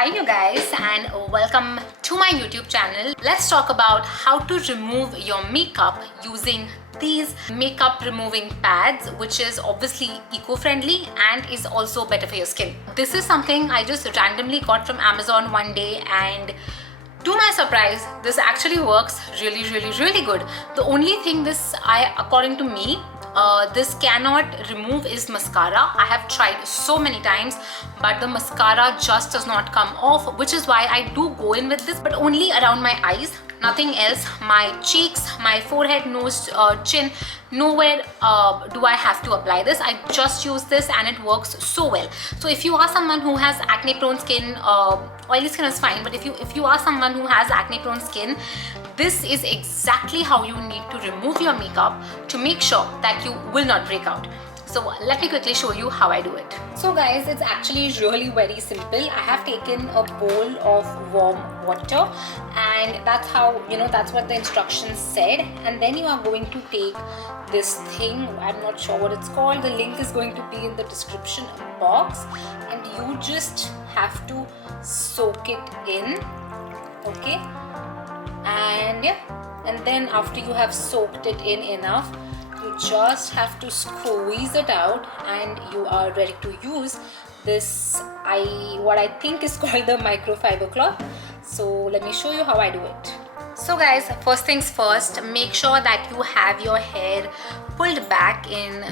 Hi you guys, and welcome to my YouTube channel. Let's talk about how to remove your makeup using these makeup removing pads, which is obviously eco-friendly and is also better for your skin. This is something I just randomly got from Amazon one day, and to my surprise, this actually works really good. The only thing according to me, this cannot remove is mascara. I have tried so many times, but the mascara just does not come off, which is why I do go in with this, but only around my eyes, nothing else. My cheeks, my forehead, nose, chin, nowhere do I have to apply this. I just use this and it works so well. So if you are someone who has acne prone skin, oily skin is fine, but if you are someone who has acne prone skin, this is exactly how you need to remove your makeup to make sure that you will not break out. So let me quickly show you how I do it. So guys, it's actually really very simple. I have taken a bowl of warm water, and that's how, that's what the instructions said. And then you are going to take this thing, I'm not sure what it's called, the link is going to be in the description box, and you just have to soak it in, okay? And yeah, and then after you have soaked it in enough, you just have to squeeze it out and you are ready to use this, what I think is called the microfiber cloth. So let me show you how I do it. So guys, first things first, make sure that you have your hair pulled back in,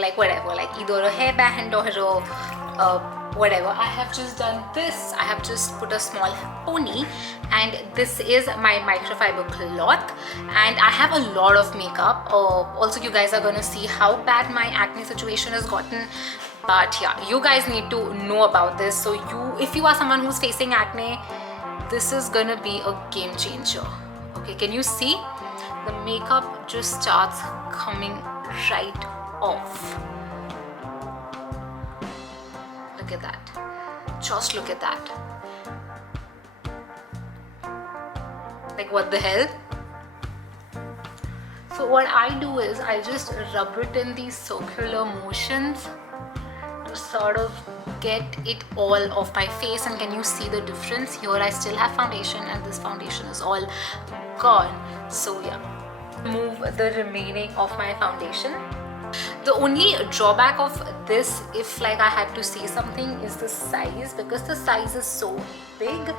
like whatever, like either a hairband or whatever. I have just done this. I have just put a small pony, and this is my microfiber cloth, and I have a lot of makeup. Also, you guys are gonna see how bad my acne situation has gotten, but yeah, you guys need to know about this. So if you are someone who's facing acne, this is gonna be a game changer. Okay, can you see? The makeup just starts coming right off. Look at that. Just look at that. Like, what the hell? So what I do is I just rub it in these circular motions to sort of get it all off my face. And can you see the difference? Here I still have foundation and this foundation is all gone. So yeah, remove the remaining of my foundation. The only drawback of this, if like I had to say something, is the size, because the size is so big.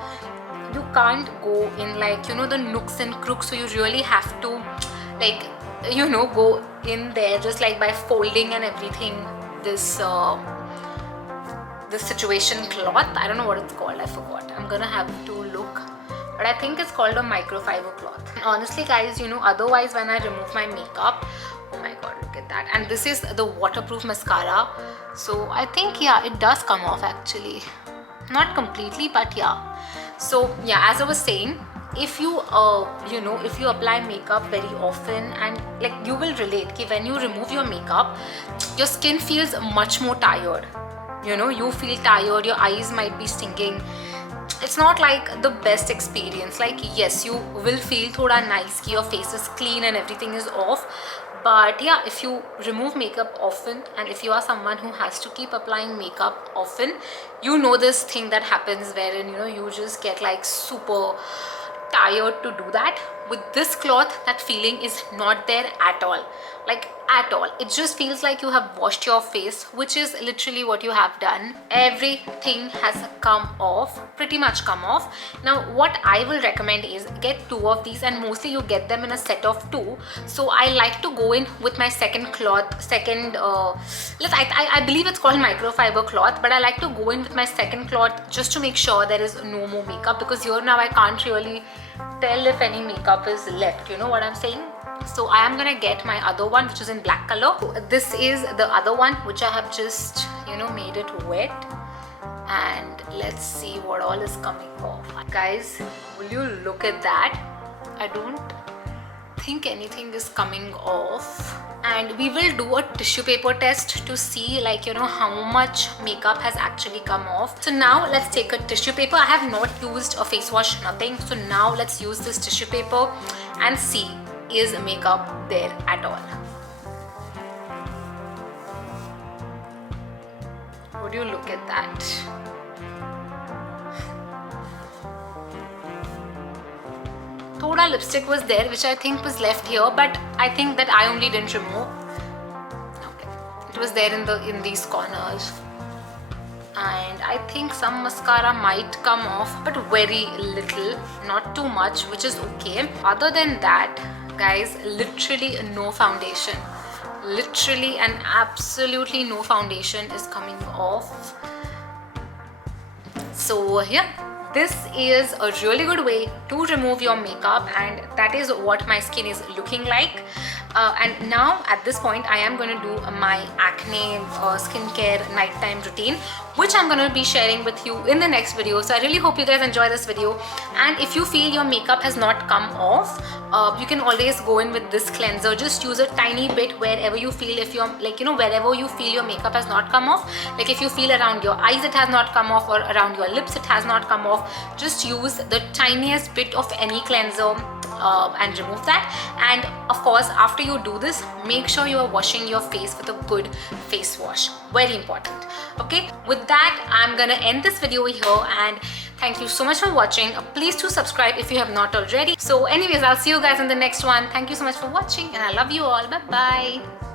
You can't go in like, the nooks and crooks, so you really have to like, go in there just like by folding and everything. This situation cloth, I don't know what it's called, I forgot. I'm gonna have to look, but I think it's called a microfiber cloth. And honestly guys, otherwise when I remove my makeup, oh my god, look at that. And this is the waterproof mascara, so I think, yeah, it does come off actually, not completely, but yeah. So yeah, as I was saying, if you if you apply makeup very often, and like you will relate कि when you remove your makeup, your skin feels much more tired. You feel tired, your eyes might be stinging. It's not like the best experience. Like, yes, you will feel thoda nice कि your face is clean and everything is off, but yeah, if you remove makeup often, and if you are someone who has to keep applying makeup often, this thing that happens wherein you just get like super tired to do that. With this cloth, that feeling is not there at all, like at all. It just feels like you have washed your face, which is literally what you have done. Everything has come off, pretty much come off. Now what I will recommend is get 2 of these, and mostly you get them in a set of 2. So I like to go in with my second cloth, I believe it's called microfiber cloth, but I like to go in with my second cloth just to make sure there is no more makeup, because here now I can't really tell if any makeup is left, you know what I'm saying? So I am gonna get my other one, which is in black color. This is the other one, which I have just made it wet, and let's see what all is coming off. Guys, will you look at that? I don't think anything is coming off. And we will do a tissue paper test to see how much makeup has actually come off. So now let's take a tissue paper. I have not used a face wash, nothing. So now let's use this tissue paper and see, is makeup there at all? Would you look at that? thoda lipstick was there, which I think was left here, but I think that I only didn't remove. Okay, it was there in these corners. And I think some mascara might come off, but very little, not too much, which is okay. Other than that, guys, literally no foundation. Literally and absolutely no foundation is coming off. So yeah, this is a really good way to remove your makeup, and that is what my skin is looking like. And now at this point I am going to do my acne skincare nighttime routine, which I'm going to be sharing with you in the next video. So I really hope you guys enjoy this video, and if you feel your makeup has not come off, you can always go in with this cleanser. Just use a tiny bit wherever you feel, if you're like, you know, wherever you feel your makeup has not come off. Like if you feel around your eyes it has not come off, or around your lips it has not come off, just use the tiniest bit of any cleanser and remove that. And of course, after you do this, make sure you are washing your face with a good face wash. Very important. Okay, with that I'm gonna end this video here, and thank you so much for watching. Please do subscribe if you have not already. So anyways, I'll see you guys in the next one. Thank you so much for watching, and I love you all. Bye bye.